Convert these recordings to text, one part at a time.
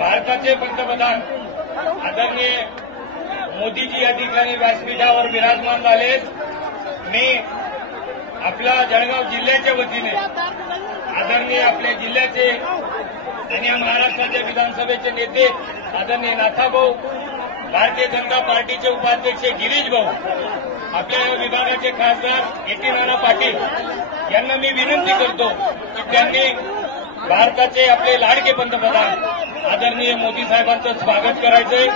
भारताचे पंतप्रधान आदरणीय मोदीजी या ठिकाणी व्यासपीठावर विराजमान झालेत. मी आपल्या जळगाव जिल्ह्याच्या वतीने आदरणीय आपल्या जिल्ह्याचे आणि या महाराष्ट्राच्या विधानसभेचे नेते आदरणीय नाथाभाऊ, भारतीय जनता पार्टीचे उपाध्यक्ष गिरीश भाऊ, आपल्या विभागाचे खासदार एटी नाना पाटील यांना मी विनंती करतो की त्यांनी भारताचे आपले लाडके पंतप्रधान आदरणीय मोदी साहेबांचं स्वागत करायचंय.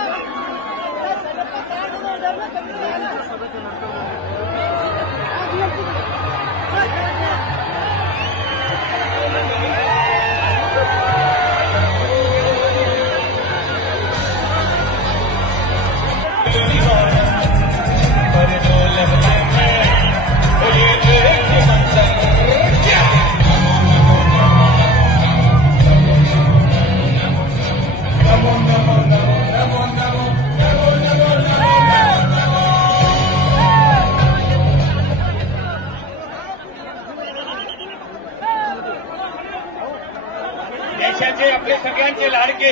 देशाचे आपले सगळ्यांचे लाडके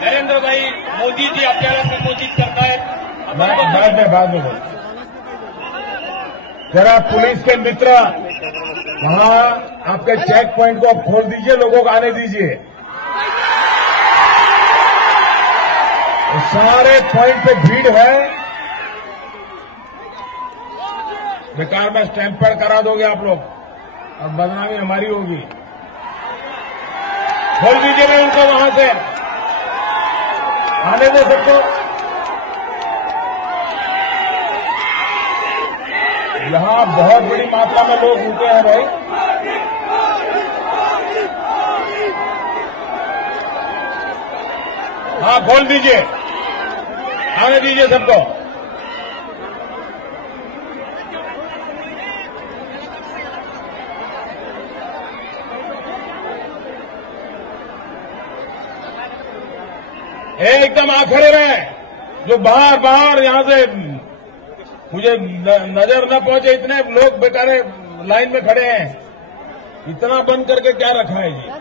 नरेंद्रभाई मोदीजी आपल्याला संबोधित करतायत. बाद में जरा पुलिस के मित्र वहां आपके चेक पॉइंट को खोल दीजिए, लोगों को आने दीजिए. सारे पॉइंट पे भीड़ है. बेकार में स्टैंप पैड करा दोगे आप लोग और बदनामी हमारी होगी. खोल दीजिए मैं उनको वहां से आने दो सबको. यहां बहुत बड़ी मात्रा में लोग रुके हैं भाई. हाँ खोल दीजिए, आने दीजिए सबको. एकदम आ खड़े रहे. जो बाहर बाहर यहां से मुझे नजर न पहुंचे इतने लोग बेचारे लाइन में खड़े हैं. इतना बंद करके क्या रखा है जी.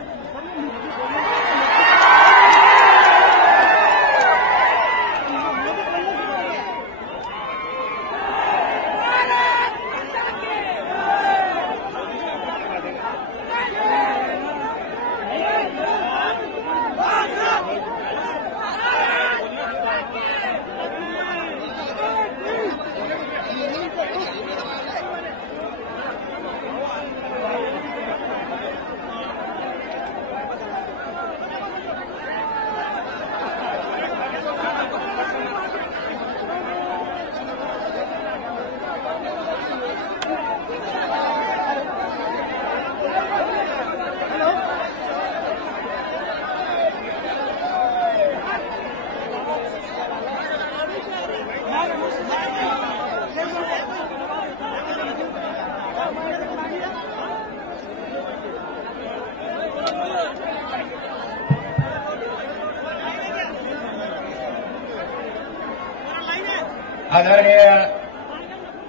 आदरणीय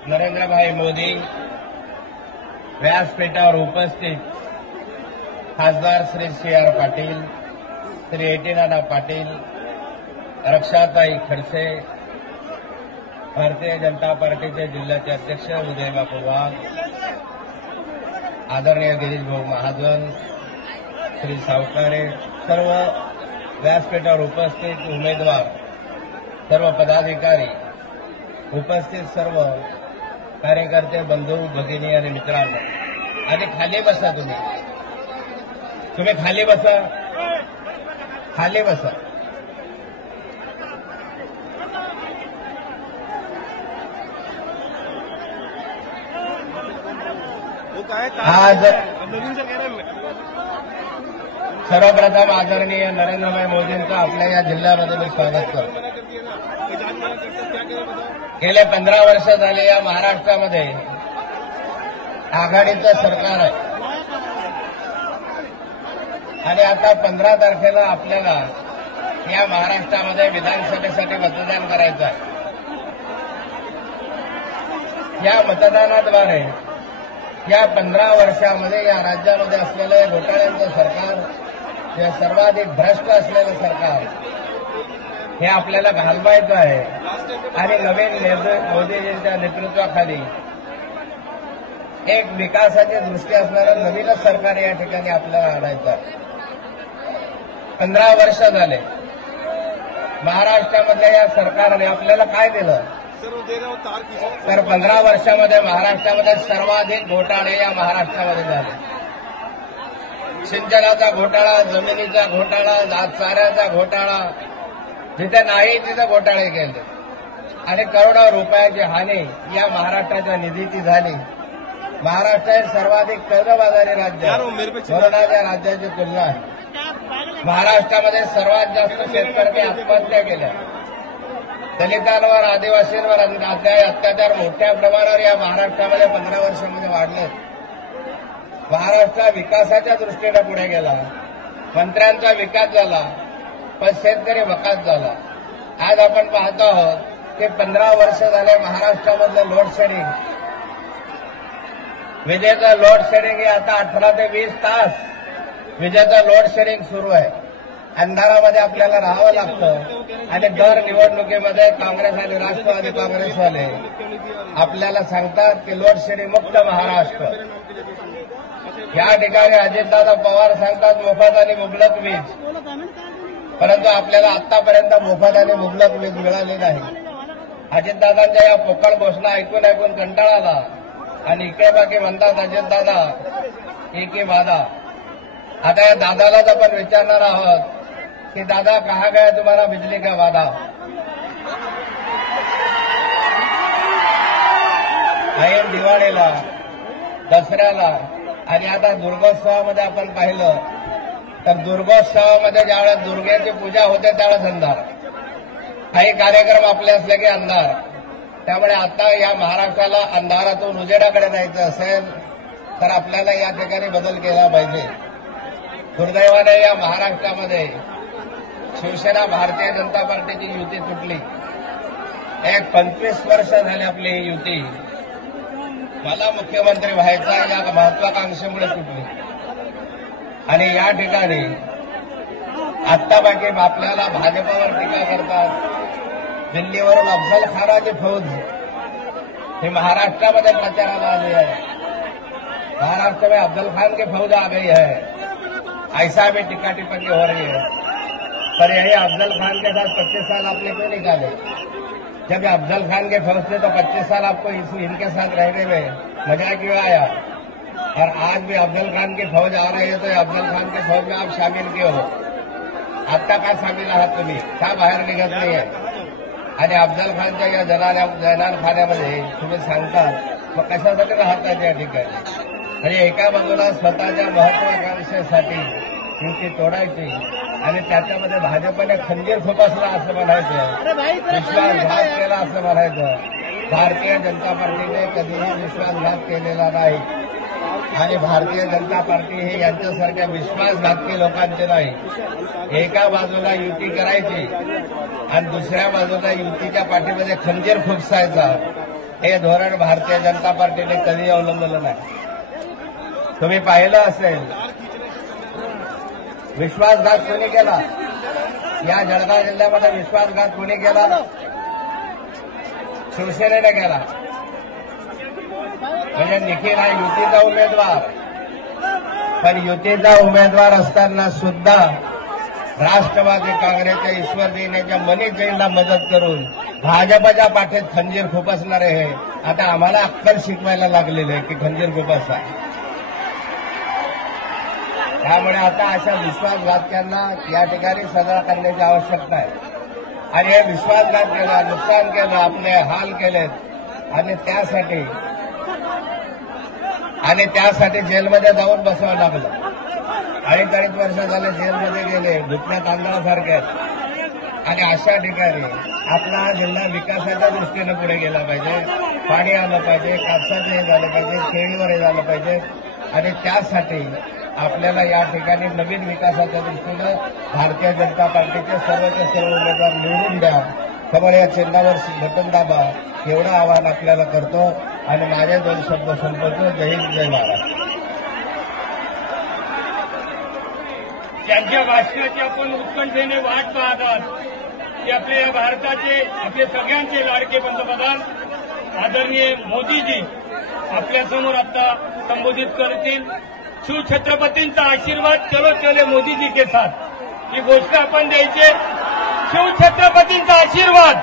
नरेंद्रभाई मोदी व्यासपीठावर उपस्थित खासदार श्री CR पाटील, श्री एटी नाना पाटील, रक्षाताई खडसे, भारतीय जनता पार्टीचे जिल्ह्याचे अध्यक्ष उदयबापू वाघ, आदरणीय गिरीश भाऊ महाजन, श्री सावकारे, सर्व व्यासपीठावर उपस्थित उमेदवार, सर्व पदाधिकारी, उपस्थित सर्व कार्यकर्ते, बंधू भगिनी आणि मित्रांनो, आधी खाली बसा. तुम्ही खाली बसा. खाली बसा. आज सर्वप्रथम आदरणीय नरेंद्रभाई मोदींचं आपल्या या जिल्ह्यामध्ये मी स्वागत करतो. गेले 15 वर्ष झाले या महाराष्ट्रामध्ये आघाडीचं सरकार आहे आणि आता 15 तारखेला आपल्याला या महाराष्ट्रामध्ये विधानसभेसाठी मतदान करायचं आहे. या मतदानाद्वारे या 15 वर्षामध्ये या राज्यामध्ये असलेलं घोटाळ्यांचं सरकार, हे सर्वाधिक भ्रष्ट असलेलं सरकार, हे आपल्याला घालवायचं आहे आणि नवीन मोदीजींच्या नेतृत्वाखाली एक विकासाची दृष्टी असणारं नवीनच सरकार या ठिकाणी आपल्याला आणायचं आहे. 15 वर्ष झाले महाराष्ट्रामधल्या या सरकारने आपल्याला काय दिलं तर 15 वर्षामध्ये महाराष्ट्रामध्ये सर्वाधिक घोटाळे या महाराष्ट्रामध्ये झाले. सिंचनाचा घोटाळा, जमिनीचा घोटाळा, चाऱ्याचा घोटाळा, जिथे नाही तिथे घोटाळे केले आणि करोडो रुपयाची हानी या महाराष्ट्राच्या निधीची झाली. महाराष्ट्र हे सर्वाधिक कर्जबाजारी राज्य कोरोनाच्या राज्याची तुलना आहे. महाराष्ट्रामध्ये सर्वात जास्त शेतकऱ्यांनी आत्महत्या केल्या. दलितांवर, आदिवासींवर अत्याचार मोठ्या प्रमाणावर या महाराष्ट्रामध्ये 15 वर्षामध्ये वाढले. महाराष्ट्र विकासाच्या दृष्टीने पुढे गेला, मंत्र्यांचा विकास झाला, पण शेतकरी बकास झाला. आज आपण पाहतो आहोत की 15 वर्ष झाले महाराष्ट्रामधलं लोड शेडिंग, विजेचं लोड शेडिंग हे आता 18 ते 20 तास विजेचं लोड शेडिंग सुरू आहे. अंधारामध्ये आपल्याला राहावं लागतं आणि दर निवडणुकीमध्ये काँग्रेस आणि राष्ट्रवादी काँग्रेसवाले आपल्याला सांगतात की लोड शेडिंग मुक्त महाराष्ट्र. या ठिकाणी अजितदादा पवार सांगतात मोफत आणि मुबलक वीज, परंतु आपल्याला आतापर्यंत मोफत आणि मुबलक वीज मिळाली नाही. अजितदादांच्या या पोकळ घोषणा ऐकून ऐकून कंटाळा आला आणि इकडे बाकी म्हणतात अजितदादा एक ही वादा. आता या दादालाच आपण विचारणार आहोत कि दादा कहा गया तुम्हारा बिजली का वादा. ऐन दिवाळीला, दसऱ्याला आणि आता दुर्गोत्सवामध्ये आपण पाहिलं तर दुर्गोत्सवामध्ये ज्यावेळेस दुर्गेची पूजा होते त्यावेळेस अंधार, काही कार्यक्रम आपले असले की अंधार. त्यामुळे आता या महाराष्ट्राला अंधारातून उजेडाकडे जायचं असेल तर आपल्याला या ठिकाणी बदल केला पाहिजे. दुर्दैवाने या महाराष्ट्रामध्ये शिवसेना भारतीय जनता पार्टीची युती तुटली. एक 25 वर्ष झाली आपली ही युती. मला मुख्यमंत्री व्हायचा या महत्वाकांक्षेमुळे तुटली आणि या ठिकाणी आत्ता बाकी आपल्याला भाजपावर टीका करतात. दिल्लीवरून अफजल खानाची फौज ही महाराष्ट्रामध्ये प्रचाराला आली है. महाराष्ट्र में अफजल खान की फौज आ गई है, ऐसा भी टीका टिप्पणी हो रही है. पर यही अफजल खान के साथ 25 साल आपने क्यों निकाले? जब अफजल खान के फौज थे तो 25 साल आपको इनके साथ रहने में मजा क्यों आया? और आज भी अफजल खान की फौज आ रही है तो अफजल खान की फौज में आप शामिल क्यों हो? आता का शामिल आहात तुम्ही? का बाहेर निघत नाहीये? आणि अफजल खानच्या या जनानखान्यामध्ये तुम्ही सांगतात मग कशासाठी राहतात या ठिकाणी? म्हणजे एका बाजूला स्वतःच्या महत्वाकांक्षेसाठी युती तोडायची आणि त्याच्यामध्ये भाजपने खंजीर खुपसला असं म्हणायचं, विश्वासघात केला असं म्हणायचं. भारतीय जनता पार्टीने कधीही विश्वासघात केलेला नाही आणि भारतीय जनता पार्टी हे यांच्यासारख्या विश्वासघातकी लोकांचे नाही. एका बाजूला युती करायची आणि दुसऱ्या बाजूला युतीच्या पाठीमध्ये खंजीर खुपसायचा, हे धोरण भारतीय जनता पार्टीने कधी अवलंबलं नाही. तुम्ही पाहिलं असेल विश्वासघात कोणी केला या जळगाव जिल्ह्यामध्ये? विश्वासघात कोणी केला? शिवसेनेने केला. म्हणजे निखिल हा युतीचा उमेदवार, पण युतीचा उमेदवार असताना सुद्धा राष्ट्रवादी काँग्रेसच्या ईश्वर देण्याच्या मनीष जैनला मदत करून भाजपच्या पाठीत खंजीर खुपसणारे हे आता आम्हाला अक्कल शिकवायला लागलेले की खंजीर खुपसा. त्यामुळे आता अशा विश्वासघातक्यांना या ठिकाणी सजा करण्याची आवश्यकता आहे. आणि हे विश्वासघात केला, नुकसान केलं, आपले हाल केलेत आणि त्यासाठी जेलमध्ये जाऊन बसावं लागलं. 2.5 वर्ष झाले जेलमध्ये गेले, दुखण्या तांदळासारखे. आणि अशा ठिकाणी आपला जिल्हा विकासाच्या दृष्टीनं पुढे गेला पाहिजे. पाणी आलं पाहिजे, कापसाचं हे झालं पाहिजे, केळीवर हे झालं पाहिजे. आणि त्यासाठी आपल्याला या ठिकाणी नवीन विकासाच्या दृष्टीनं भारतीय जनता पार्टीचे सर्वचे सर्व उमेदवार निवडून द्या, त्यामुळे या चिन्हावर बटन दाबा, एवढं आवाहन आपल्याला करतो. आणि माझे 2 शब्द संपवतो. जय हिंद, जय महाराष्ट्र. ज्यांच्या भाषणाची आपण उत्कंठेने वाट पाहत आहात की आपले या भारताचे, आपले सगळ्यांचे लाडके पंतप्रधान आदरणीय मोदीजी आपल्यासमोर आता संबोधित करतील. शिवछत्रपतींचा आशीर्वाद, चलो चले मोदीजी के साथ, ही गोष्ट आपण द्यायची. शिवछत्रपतींचा आशीर्वाद.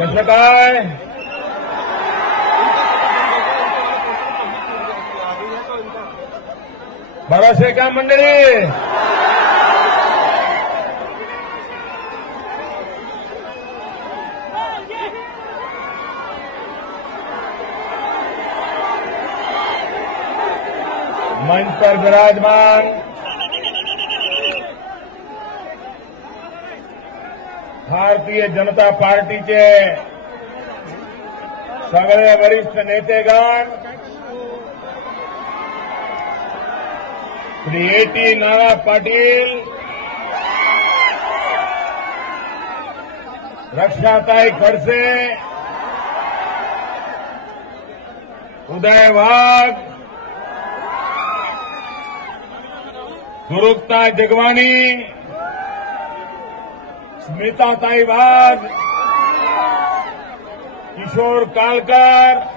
कसं काय बराचसे का मंडळी? मंच पर विराजमान भारतीय जनता पार्टीचे सगळे वरिष्ठ नेतेगण, श्री A.T. नाना पाटील, रक्षाताई खडसे, उदय वाघ, गुरुक्ता जगवानी, स्मिताताई वाघ, किशोर कालकर,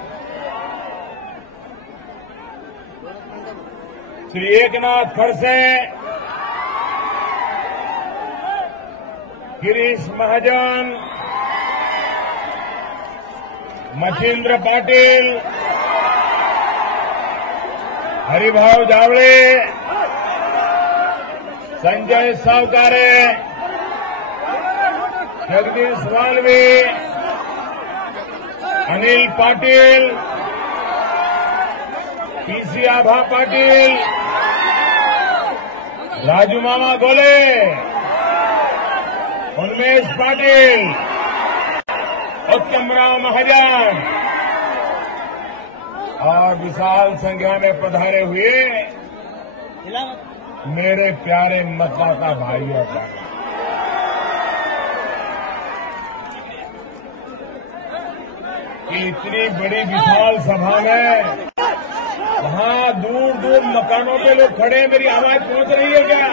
श्री एकनाथ खडसे, गिरीश महाजन, मच्छिंद्र पाटील, हरिभाऊ जावळे, संजय सावकारे, जगदीश वालवे, अनिल पाटील, PC आभा पाटील, राजू मामा गोले, उन्मेष पाटील, उत्तमराव महाजन और विशाल संख्या में पधारे हुए मेरे प्यारे मतदाता भाइयों का इतनी बड़ी विशाल सभा में वहां दूर दूर मकानों पे लोग खड़े हैं, मेरी आवाज पहुंच रही है क्या?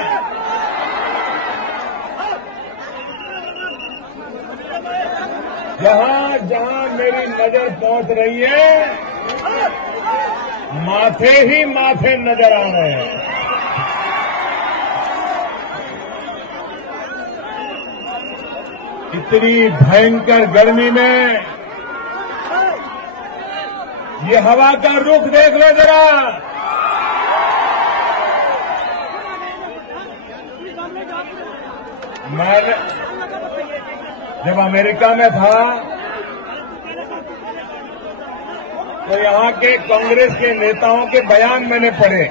जहां जहां मेरी नजर पहुंच रही है, माथे ही माथे नजर आ रहे हैं. इतनी भयंकर गर्मी में ये हवा का रुख देख लो जरा. मैं जब अमेरिका में था तो यहां के कांग्रेस के नेताओं के बयान मैंने पढ़े,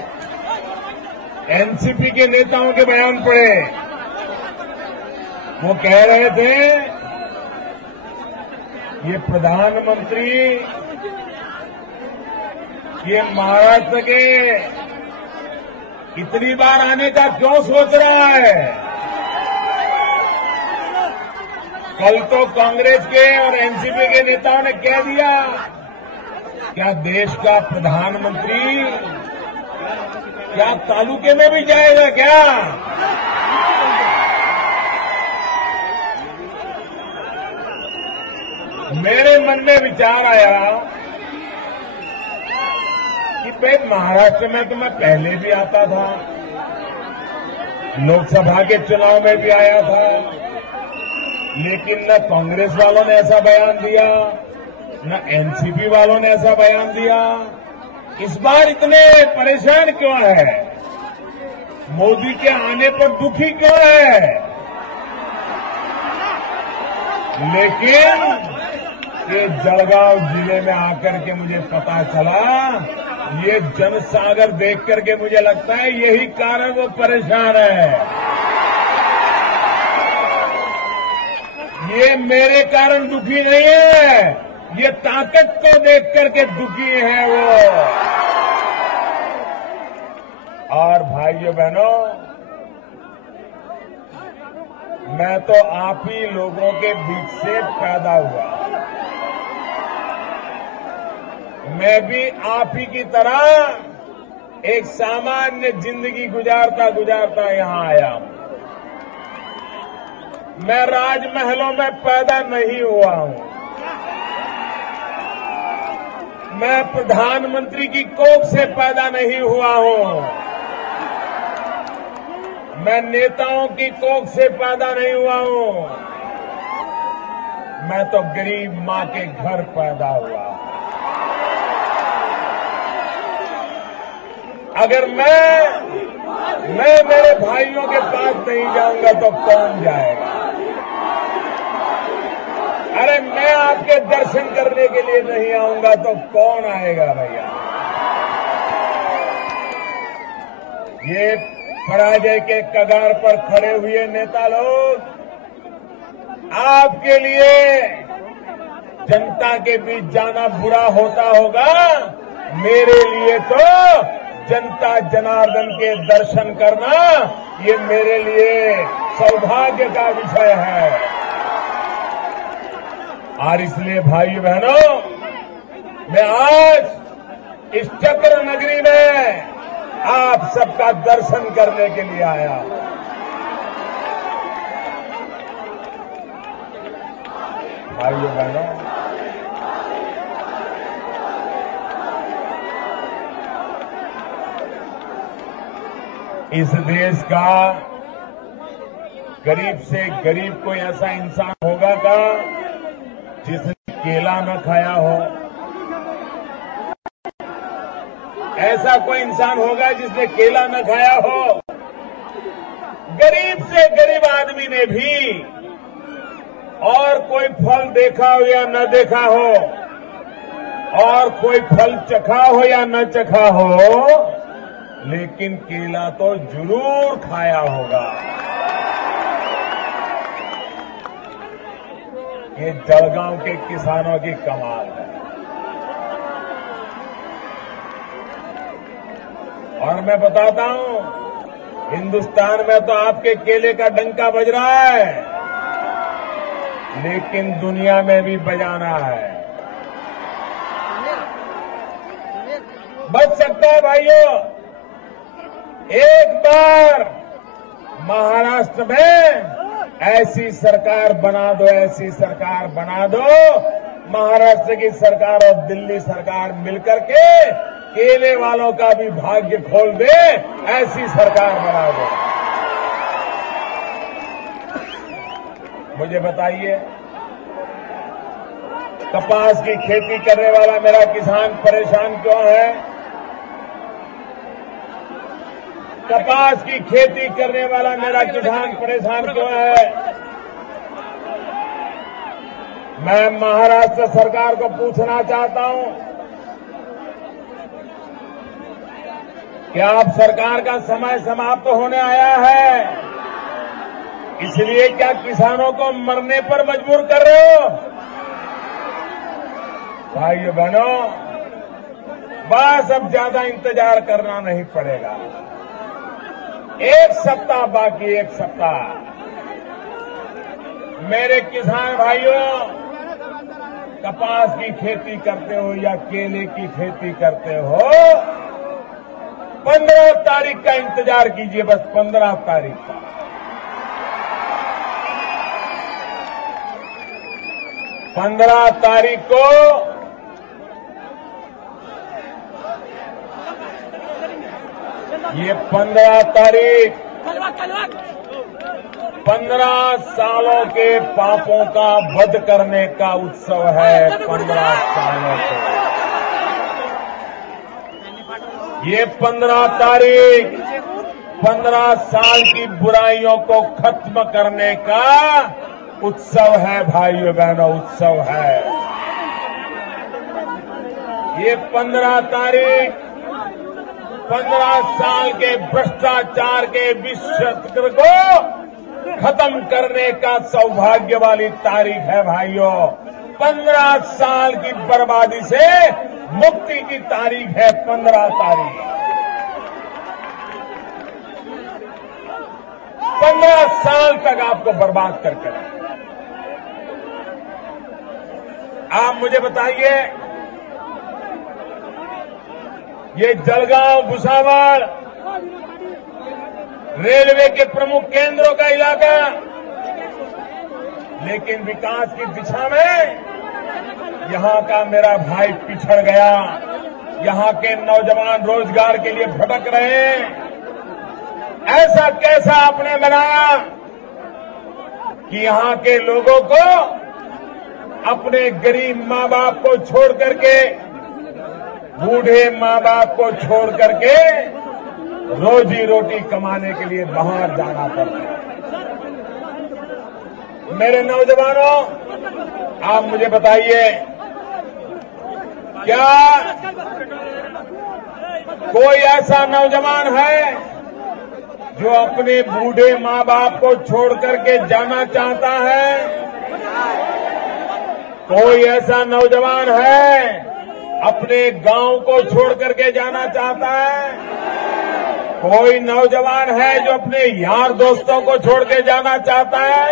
एनसीपी के नेताओं के बयान पढ़े. वो कह रहे थे ये प्रधानमंत्री ये महाराष्ट्र के इतनी बार आने का क्यों सोच रहा है? कल तो कांग्रेस के और एनसीपी के नेताओं ने कह दिया, क्या देश का प्रधानमंत्री क्या तालुके में भी जाएगा क्या? मेरे मन में विचार आया पे महाराष्ट्र में तो मैं पहले भी आता था, लोकसभा के चुनाव में भी आया था, लेकिन न कांग्रेस वालों ने ऐसा बयान दिया, न एनसीपी वालों ने ऐसा बयान दिया। इस बार इतने परेशान क्यों है? मोदी के आने पर दुखी क्यों है? लेकिन ये जलगांव जिले में आकर के मुझे पता चला, ये जनसागर देख करके मुझे लगता है यही कारण वो परेशान है। ये मेरे कारण दुखी नहीं है, ये ताकत को देख करके दुखी है वो। और भाइयों बहनों, मैं तो आप ही लोगों के बीच से पैदा हुआ, मैं भी आप ही की तरह एक सामान्य जिंदगी गुजारता गुजारता यहां आया। मैं राजमहलों में पैदा नहीं हुआ हूं, मैं प्रधानमंत्री की कोख से पैदा नहीं हुआ हूं, मैं नेताओं की कोख से पैदा नहीं हुआ हूं, मैं तो गरीब मां के घर पैदा हुआ। अगर मैं मेरे भाइयों के पास नहीं जाऊंगा तो कौन जाएगा? अरे मैं आपके दर्शन करने के लिए नहीं आऊंगा तो कौन आएगा भैया? ये पराजय के कगार पर खड़े हुए नेता लोग आपके लिए जनता के बीच जाना बुरा होता होगा, मेरे लिए तो जनता जनार्दन के दर्शन करना ये मेरे लिए सौभाग्य का विषय है। और इसलिए भाई बहनों, मैं आज इस चक्र नगरी में आप सबका दर्शन करने के लिए आया। भाइयों बहनों, इस देश का गरीब से गरीब कोई ऐसा इंसान होगा का जिसने केला न खाया हो? ऐसा कोई इंसान होगा जिसने केला न खाया हो? गरीब से गरीब आदमी ने भी और कोई फल देखा हो या न देखा हो, और कोई फल चखा हो या न चखा हो, लेकिन केला तो जरूर खाया होगा। ये जलगांव के किसानों की कमाल है। और मैं बताता हूं, हिंदुस्तान में तो आपके केले का डंका बज रहा है, लेकिन दुनिया में भी बजाना है। बच सकता है भाइयों। एक बार महाराष्ट्र में ऐसी सरकार बना दो, ऐसी सरकार बना दो, महाराष्ट्र की सरकार और दिल्ली सरकार मिलकर के केले वालों का भी भाग्य खोल दे, ऐसी सरकार बना दो। मुझे बताइए, कपास की खेती करने वाला मेरा किसान परेशान क्यों है? कपास की खेती करने वाला मेरा किसान परेशान क्यों है? मैं महाराष्ट्र सरकार को पूछना चाहता हूं कि आप सरकार का समय समाप्त होने आया है, इसलिए क्या किसानों को मरने पर मजबूर कर रहे हो? भाइयों बहनों, बस अब ज्यादा इंतजार करना नहीं पड़ेगा। एक सप्ताह बाकी, एक सप्ताह। मेरे किसान भाइयों, कपास की खेती करते हो या केले की खेती करते हो, 15 तारीख का इंतजार कीजिए, बस 15 तारीख का। 15 तारीख को ये 15 तारीख 15 सालों के पापों का वध करने का उत्सव है। 15 सालों के ये 15 तारीख 15 साल की बुराइयों को खत्म करने का उत्सव है भाइयों बहनों, उत्सव है। ये 15 तारीख 15 साल के भ्रष्टाचार के विषचक्र को खत्म करने का सौभाग्य वाली तारीख है भाइयों। 15 साल की बर्बादी से मुक्ति की तारीख है 15 तारीख। 15 साल तक आपको बर्बाद करके आप मुझे बताइए, ये जलगांव भुसावल रेलवे के प्रमुख केंद्रों का इलाका, लेकिन विकास की दिशा में यहां का मेरा भाई पिछड़ गया। यहां के नौजवान रोजगार के लिए भटक रहे हैं। ऐसा कैसा आपने बनाया कि यहां के लोगों को अपने गरीब मां बाप को छोड़ करके, बूढ़े मां बाप को छोड़ करके रोजी रोटी कमाने के लिए बाहर जाना पड़ता है। मेरे नौजवानों, आप मुझे बताइए, क्या कोई ऐसा नौजवान है जो अपने बूढ़े मां बाप को छोड़ करके जाना चाहता है? कोई ऐसा नौजवान है अपने गांव को छोड़ करके जाना चाहता है? कोई नौजवान है जो अपने यार दोस्तों को छोड़ के जाना चाहता है?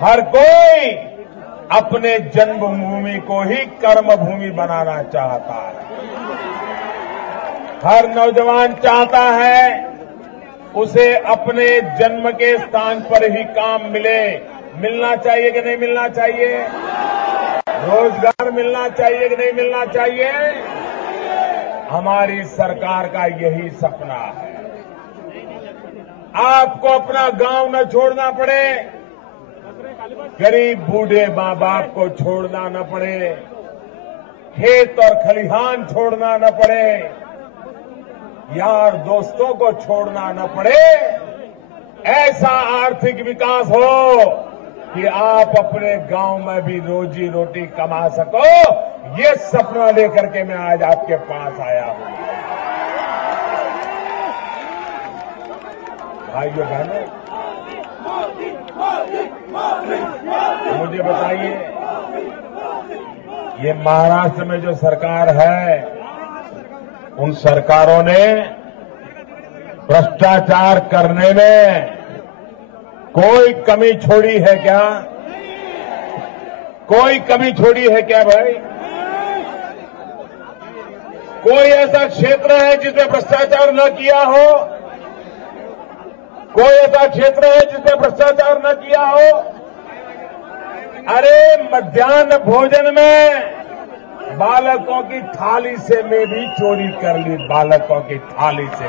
हर कोई अपने जन्मभूमि को ही कर्मभूमि बनाना चाहता है। हर नौजवान चाहता है उसे अपने जन्म के स्थान पर ही काम मिले। मिलना चाहिए कि नहीं मिलना चाहिए? रोजगार मिलना चाहिए कि नहीं मिलना चाहिए? हमारी सरकार का यही सपना है। आपको अपना गांव न छोड़ना पड़े, गरीब बूढ़े मां बाप को छोड़ना न पड़े, खेत और खलिहान छोड़ना न पड़े, यार दोस्तों को छोड़ना न पड़े। ऐसा आर्थिक विकास हो कि आप अपने गांव में भी रोजी रोटी कमा सको। ये सपना लेकर के मैं आज आपके पास आया हूं। भाइयों बहनों, मुझे बताइए, ये महाराष्ट्र में जो सरकार है, उन सरकारों ने भ्रष्टाचार करने में कोई कमी छोड़ी है क्या? कोई कमी छोड़ी है क्या भाई? कोई ऐसा क्षेत्र है जिसमें भ्रष्टाचार न किया हो? कोई ऐसा क्षेत्र है जिसमें भ्रष्टाचार न किया हो? अरे मध्याह्न भोजन में बालकों की थाली से मैं भी चोरी कर ली, बालकों की थाली से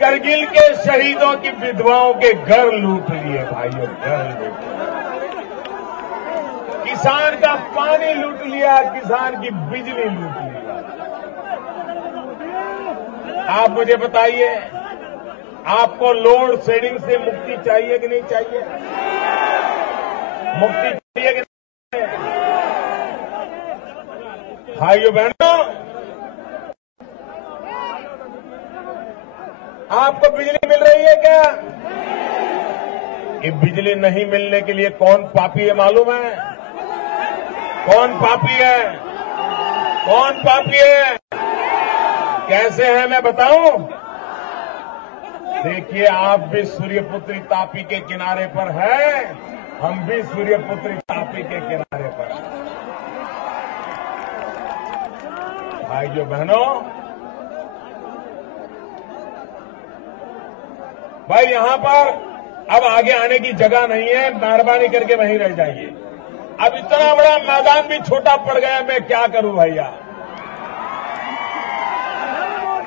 करगिल के शहीदों की विधवाओं के घर लूट लिए भाइयों, घर लूट लिए। किसान का पानी लूट लिया, किसान की बिजली लूट लिया। आप मुझे बताइए, आपको लोड शेडिंग से मुक्ति चाहिए कि नहीं चाहिए? मुक्ति चाहिए कि नहीं? भाइयों बहनों, आपको बिजली मिल रही है क्या? ये बिजली नहीं मिलने के लिए कौन पापी है मालूम है? कौन पापी है? कौन पापी है? कैसे है मैं बताऊं? देखिए, आप भी सूर्यपुत्री तापी के किनारे पर हैं, हम भी सूर्यपुत्री तापी के किनारे पर हैं। भाइयों बहनों, भाई यहां पर अब आगे आने की जगह नहीं है, मेहरबानी करके वहीं रह जाइए। अब इतना बड़ा मैदान भी छोटा पड़ गया, मैं क्या करूं भैया?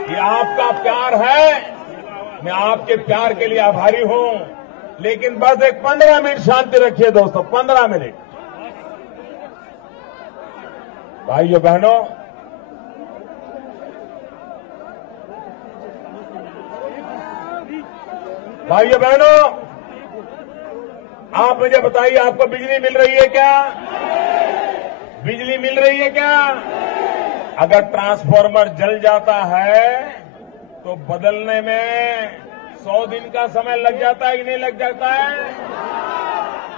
ये आपका प्यार है, मैं आपके प्यार के लिए आभारी हूं। लेकिन बस एक 15 मिनट शांति रखिए दोस्तों, 15 मिनट। भाइयों बहनों, भाइयों बहनों, आप मुझे बताइए, आपको बिजली मिल रही है क्या? बिजली मिल रही है क्या? अगर ट्रांसफार्मर जल जाता है तो बदलने में 100 दिन का समय लग जाता है कि नहीं लग जाता है?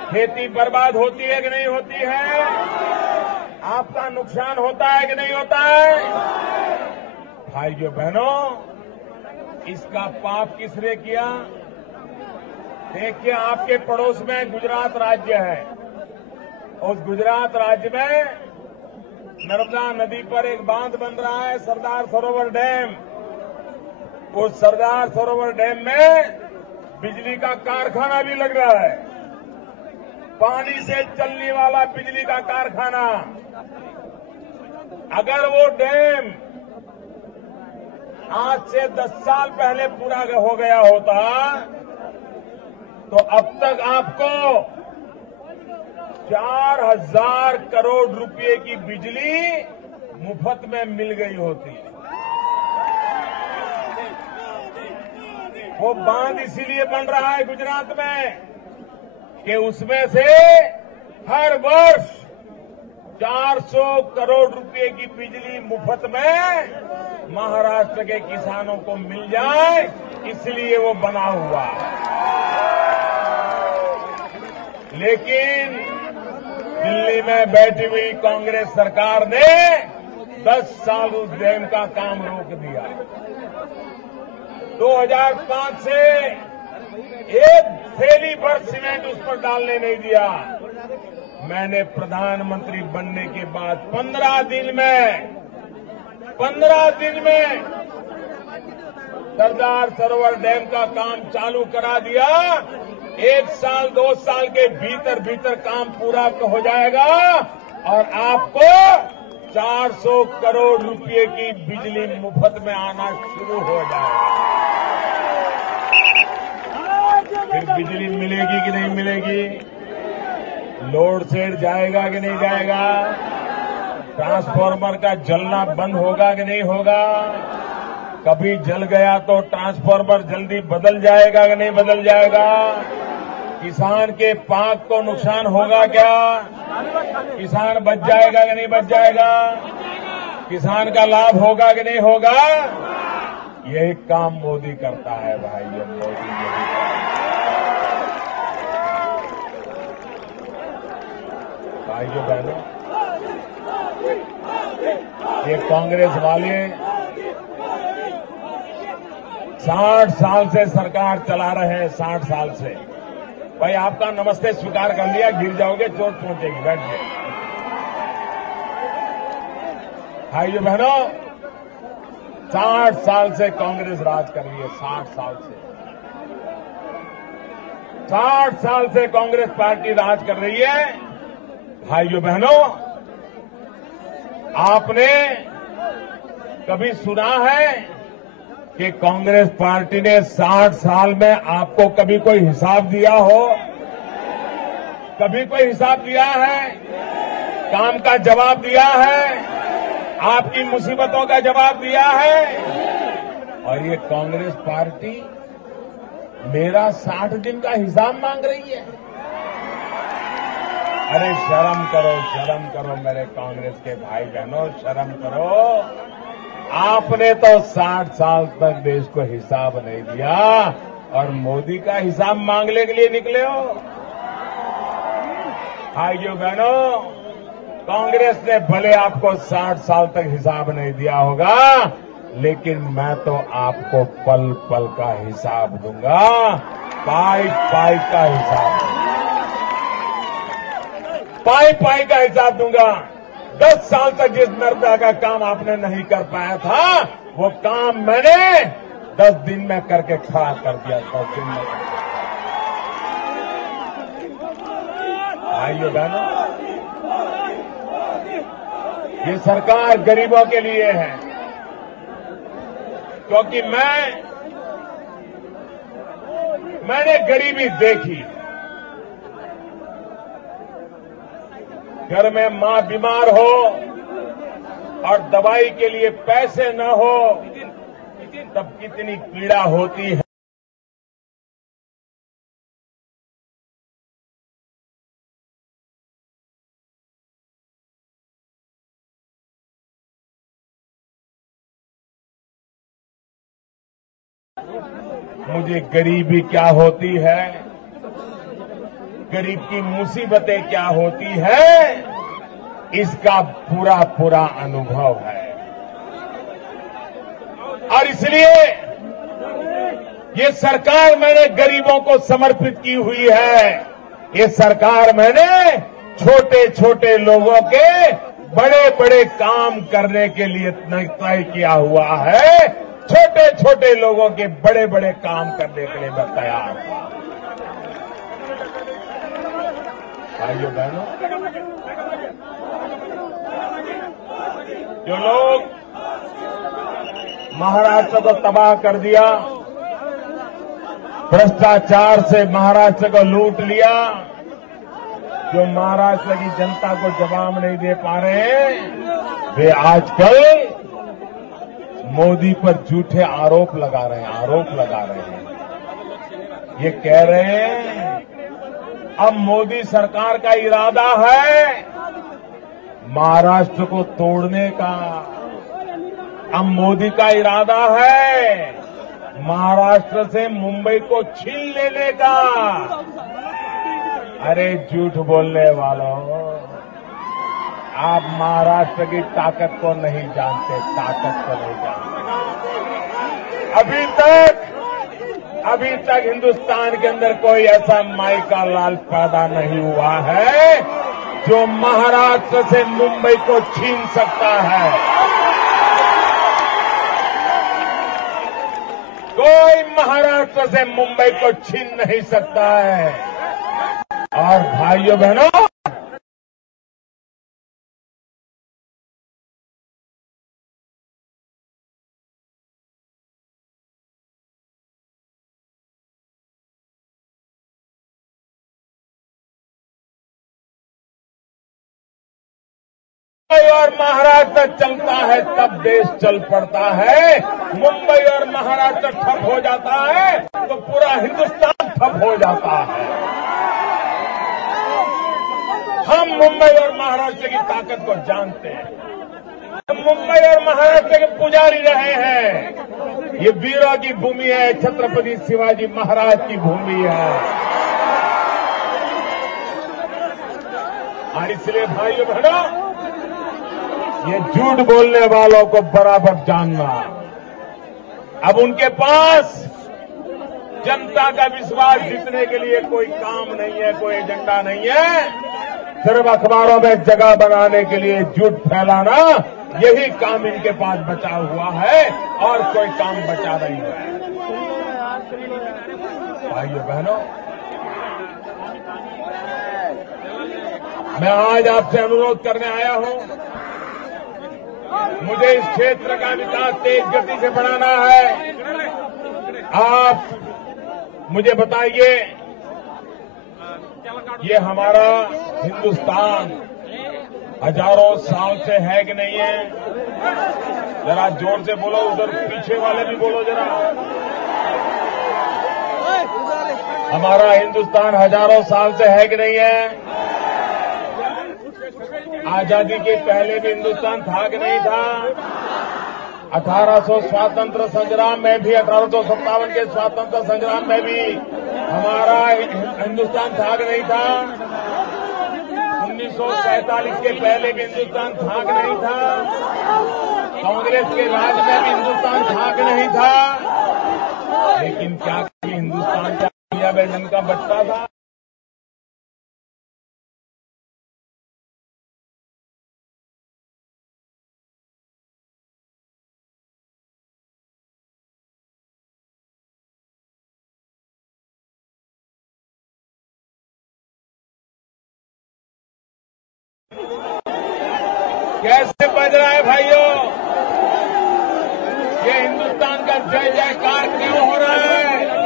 खेती बर्बाद होती है कि नहीं होती है? आपका नुकसान होता है कि नहीं होता है? भाइयों बहनों, इसका पाप किसने किया? देखिए, आपके पड़ोस में गुजरात राज्य है। उस गुजरात राज्य में नर्मदा नदी पर एक बांध बन रहा है, सरदार सरोवर डैम। उस सरदार सरोवर डैम में बिजली का कारखाना भी लग रहा है, पानी से चलने वाला बिजली का कारखाना। अगर वो डैम आज से 10 साल पहले पूरा हो गया होता तो अब तक आपको 4000 करोड़ रुपए की बिजली मुफ्त में मिल गई होती। वो बांध इसीलिए बन रहा है गुजरात में कि उसमें से हर वर्ष 400 करोड़ रुपए की बिजली मुफ्त में महाराष्ट्र के किसानों को मिल जाए, इसलिए वो बना हुआ। लेकिन दिल्ली में बैठी हुई कांग्रेस सरकार ने 10 साल उस डैम का काम रोक दिया। 2005 से एक थैली भर सीमेंट उस पर डालने नहीं दिया। मैंने प्रधानमंत्री बनने के बाद 15 दिन में सरदार सरोवर डैम का काम चालू करा दिया। 1 साल 2 साल के भीतर काम पूरा हो जाएगा और आपको 400 करोड़ रुपए की बिजली मुफ्त में आना शुरू हो जाएगा। फिर बिजली मिलेगी कि नहीं मिलेगी? लोड शेड जाएगा कि नहीं जाएगा? ट्रांसफार्मर का जलना बंद होगा कि नहीं होगा? कभी जल गया तो ट्रांसफार्मर जल्दी बदल जाएगा कि नहीं बदल जाएगा? किसान के पाक को नुकसान होगा क्या? किसान बच जाएगा कि नहीं बच जाएगा? किसान का लाभ होगा कि नहीं होगा? यही काम मोदी करता है भाइयों, मोदी यही भाइयों बहनों, ये कांग्रेस वाले 60 साल से सरकार चला रहे हैं। 60 साल से भाई, आपका नमस्ते स्वीकार कर लिया, गिर जाओगे, चोट पहुंचेगी, बैठ जाए। भाइयों बहनों, 60 साल से कांग्रेस राज कर रही है। 60 साल से 60 साल से कांग्रेस पार्टी राज कर रही है। भाइयों बहनों, आपने कभी सुना है कि कांग्रेस पार्टी ने 60 साल में आपको कभी कोई हिसाब दिया हो? कभी कोई हिसाब दिया है? काम का जवाब दिया है? आपकी मुसीबतों का जवाब दिया है? और ये कांग्रेस पार्टी मेरा 60 दिन का हिसाब मांग रही है। अरे शर्म करो मेरे कांग्रेस के भाई बहनों, शर्म करो। आपने तो 60 साल तक देश को हिसाब नहीं दिया और मोदी का हिसाब मांगने के लिए निकले हो। भाइयों बहनों, कांग्रेस ने भले आपको 60 साल तक हिसाब नहीं दिया होगा, लेकिन मैं तो आपको पल पल का हिसाब दूंगा, पाई पाई का हिसाब दूंगा, पाई का हिसाब दूंगा। 10 साल तक जिस नर्मदा का काम आपने नहीं कर पाया था, वो काम मैंने 10 दिन में करके खड़ा कर दिया। 10 दिन में। भाइयों बहनों, ये सरकार गरीबों के लिए है। क्योंकि मैंने गरीबी देखी। घर में मां बीमार हो और दवाई के लिए पैसे न हो तब कितनी पीड़ा होती है। मुझे गरीबी क्या होती है, गरीब की मुसीबतें क्या होती है, इसका पूरा पूरा अनुभव है। और इसलिए ये सरकार मैंने गरीबों को समर्पित की हुई है। ये सरकार मैंने छोटे छोटे लोगों के बड़े बड़े काम करने के लिए तय किया हुआ है। छोटे छोटे लोगों के बड़े बड़े काम करने के लिए मैं तैयार हूं। भाइयों बहनों, जो लोग महाराष्ट्र को तबाह कर दिया, भ्रष्टाचार से महाराष्ट्र को लूट लिया, जो महाराष्ट्र की जनता को जवाब नहीं दे पा रहे हैं, वे आजकल मोदी पर झूठे आरोप लगा रहे हैं। ये कह रहे हैं अब मोदी सरकार का इरादा है महाराष्ट्र को तोड़ने का। अब मोदी का इरादा है महाराष्ट्र से मुंबई को छीन लेने का। अरे झूठ बोलने वालों, आप महाराष्ट्र की ताकत को नहीं जानते, अभी तक हिंदुस्तान के अंदर कोई ऐसा माई का लाल पैदा नहीं हुआ है जो महाराष्ट्र से मुंबई को छीन सकता है। कोई महाराष्ट्र से मुंबई को छीन नहीं सकता है। और भाइयों बहनों, और महाराष्ट्र चलता है तब देश चल पड़ता है। मुंबई और महाराष्ट्र ठप हो जाता है तो पूरा हिंदुस्तान ठप हो जाता है। हम मुंबई और महाराष्ट्र की ताकत को जानते हैं। हम मुंबई और महाराष्ट्र के पुजारी रहे हैं। ये वीरों की भूमि है, छत्रपति शिवाजी महाराज की भूमि है। और इसलिए भाइयों बहनों, ये झूठ बोलने वालों को बराबर जानना। अब उनके पास जनता का विश्वास जीतने के लिए कोई काम नहीं है, कोई एजेंडा नहीं है। सिर्फ अखबारों में जगह बनाने के लिए झूठ फैलाना, यही काम इनके पास बचा हुआ है और कोई काम बचा नहीं है। भाइयों बहनों, मैं आज आपसे अनुरोध करने आया हूं, मुझे इस क्षेत्र का विकास तेज गति से बढ़ाना है। आप मुझे बताइए, ये हमारा हिंदुस्तान हजारों साल से है कि नहीं है? जरा जोर से बोलो, उधर पीछे वाले भी बोलो जरा। हमारा हिंदुस्तान हजारों साल से है कि नहीं है? आजादी के पहले भी हिंदुस्तान था कि नहीं था? 1800 स्वातंत्र संग्राम में भी, 1857 के स्वातंत्र संग्राम में भी हमारा हिंदुस्तान था कि नहीं था? 1947 के पहले भी हिंदुस्तान था कि नहीं था? कांग्रेस के राज में भी हिंदुस्तान था कि नहीं था? लेकिन क्या हिंदुस्तान का इंडिया में जिनका बचता था? कैसे बज रहा है भाइयों? ये हिंदुस्तान हिंदुस्तान का जय जयकार क्यों हो रहा है?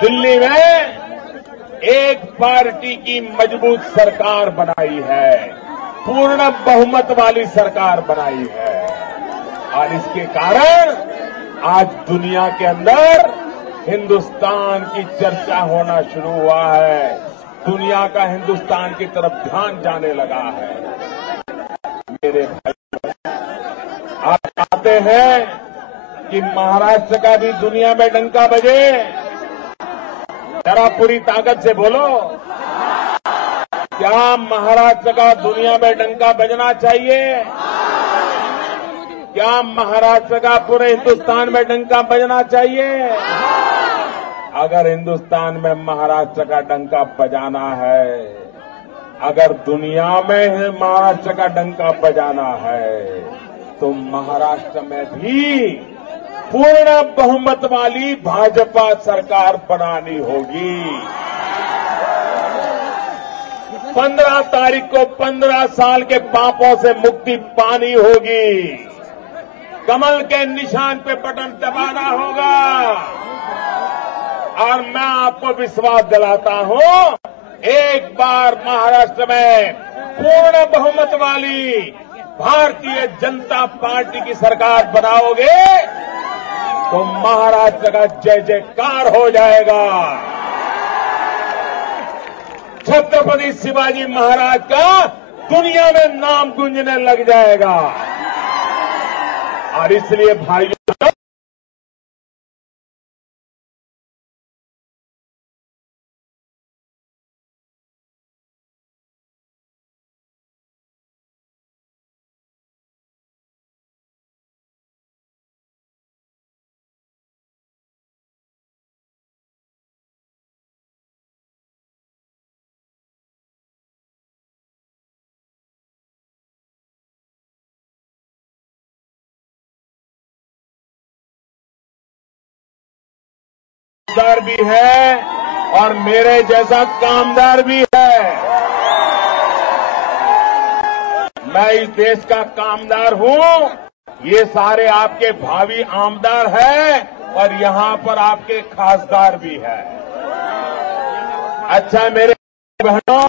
दिल्ली में एक पार्टी की मजबूत सरकार बनाई है, पूर्ण बहुमत वाली सरकार बनाई है और इसके कारण आज दुनिया के अंदर हिंदुस्तान की चर्चा होना शुरू हुआ है। दुनिया का हिंदुस्तान की तरफ ध्यान जाने लगा है। मेरे भाई आप चाहते हैं कि महाराष्ट्र का भी दुनिया में डंका बजे? जरा पूरी ताकत से बोलो, क्या महाराष्ट्र का दुनिया में डंका बजना चाहिए? क्या महाराष्ट्र का पूरे हिंदुस्तान में डंका बजना चाहिए? अगर हिंदुस्तान में महाराष्ट्र का डंका बजाना है, अगर दुनिया में महाराष्ट्र का डंका बजाना है, तो महाराष्ट्र में भी पूर्ण बहुमत वाली भाजपा सरकार बनानी होगी। 15 तारीख को 15 साल के पापों से मुक्ति पानी होगी। कमल के निशान पे बटन दबाना होगा और मैं आपको विश्वास दिलाता हूं, एक बार महाराष्ट्र में पूर्ण बहुमत वाली भारतीय जनता पार्टी की सरकार बनाओगे तो महाराष्ट्र का जय जयकार हो जाएगा। छत्रपति शिवाजी महाराज का दुनिया में नाम गूंजने लग जाएगा। और इसलिए भाइयों, कामदार भी है और मेरे जैसा कामदार भी है। मैं इस देश का कामदार हूं, ये सारे आपके भावी आमदार हैं और यहां पर आपके खासदार भी है। अच्छा मेरे बहनों,